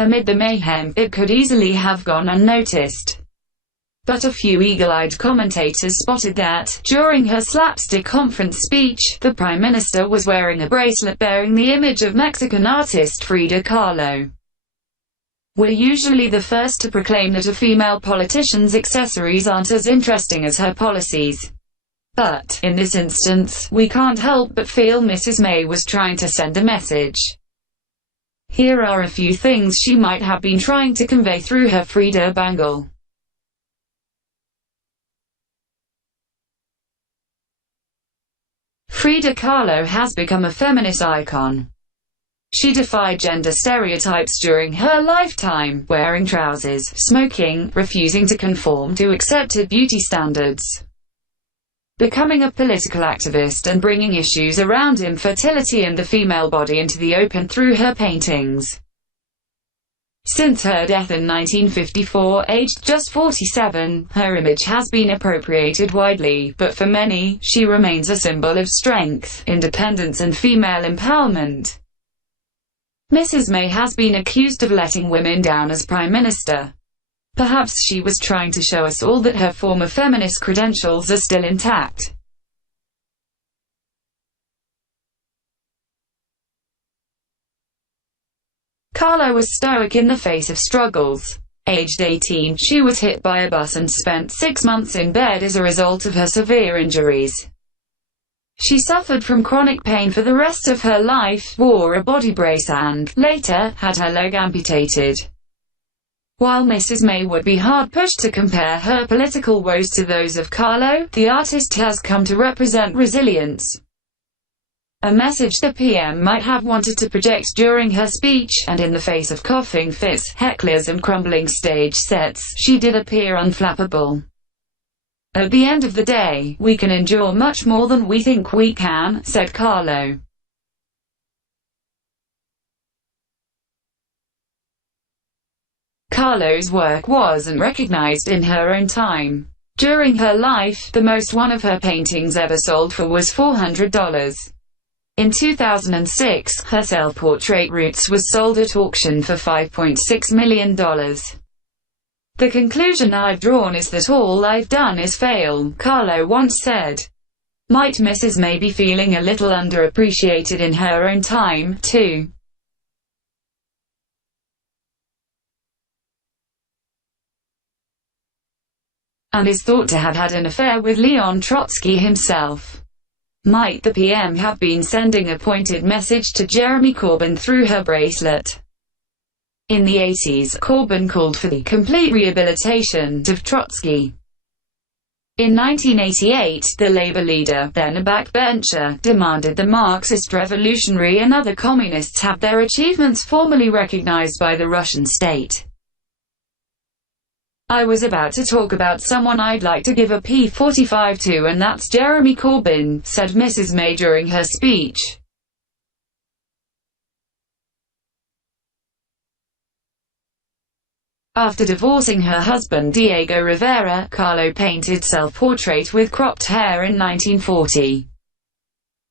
Amid the mayhem, it could easily have gone unnoticed. But a few eagle-eyed commentators spotted that, during her slapstick conference speech, the Prime Minister was wearing a bracelet bearing the image of Mexican artist Frida Kahlo. We're usually the first to proclaim that a female politician's accessories aren't as interesting as her policies. But, in this instance, we can't help but feel Mrs. May was trying to send a message. Here are a few things she might have been trying to convey through her Frida bangle. Frida Kahlo has become a feminist icon. She defied gender stereotypes during her lifetime, wearing trousers, smoking, refusing to conform to accepted beauty standards, becoming a political activist and bringing issues around infertility and the female body into the open through her paintings. Since her death in 1954, aged just 47, her image has been appropriated widely, but for many, she remains a symbol of strength, independence and female empowerment. Mrs. May has been accused of letting women down as Prime Minister. Perhaps she was trying to show us all that her former feminist credentials are still intact. Kahlo was stoic in the face of struggles. Aged 18, she was hit by a bus and spent 6 months in bed as a result of her severe injuries. She suffered from chronic pain for the rest of her life, wore a body brace and, later, had her leg amputated. While Mrs. May would be hard-pushed to compare her political woes to those of Kahlo, the artist has come to represent resilience. A message the PM might have wanted to project during her speech, and in the face of coughing fits, hecklers and crumbling stage sets, she did appear unflappable. At the end of the day, we can endure much more than we think we can, said Kahlo. Kahlo's work wasn't recognized in her own time. During her life, the most one of her paintings ever sold for was $400. In 2006, her self-portrait Roots was sold at auction for $5.6 million. The conclusion I've drawn is that all I've done is fail, Kahlo once said. Might Mrs. May be feeling a little underappreciated in her own time, too? And is thought to have had an affair with Leon Trotsky himself. Might the PM have been sending a pointed message to Jeremy Corbyn through her bracelet? In the 80s, Corbyn called for the complete rehabilitation of Trotsky. In 1988, the Labour leader, then a backbencher, demanded the Marxist revolutionary and other communists have their achievements formally recognized by the Russian state. I was about to talk about someone I'd like to give a P45 to, and that's Jeremy Corbyn, said Mrs. May during her speech. After divorcing her husband Diego Rivera, Kahlo painted self-portrait with cropped hair in 1940.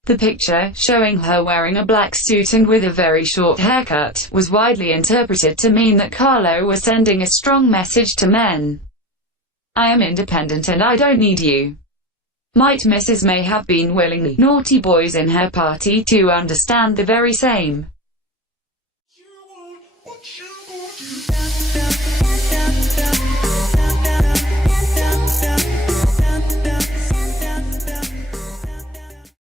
The picture, showing her wearing a black suit and with a very short haircut, was widely interpreted to mean that Kahlo was sending a strong message to men. I am independent and I don't need you. Might Mrs. May have been willing the naughty boys in her party to understand the very same?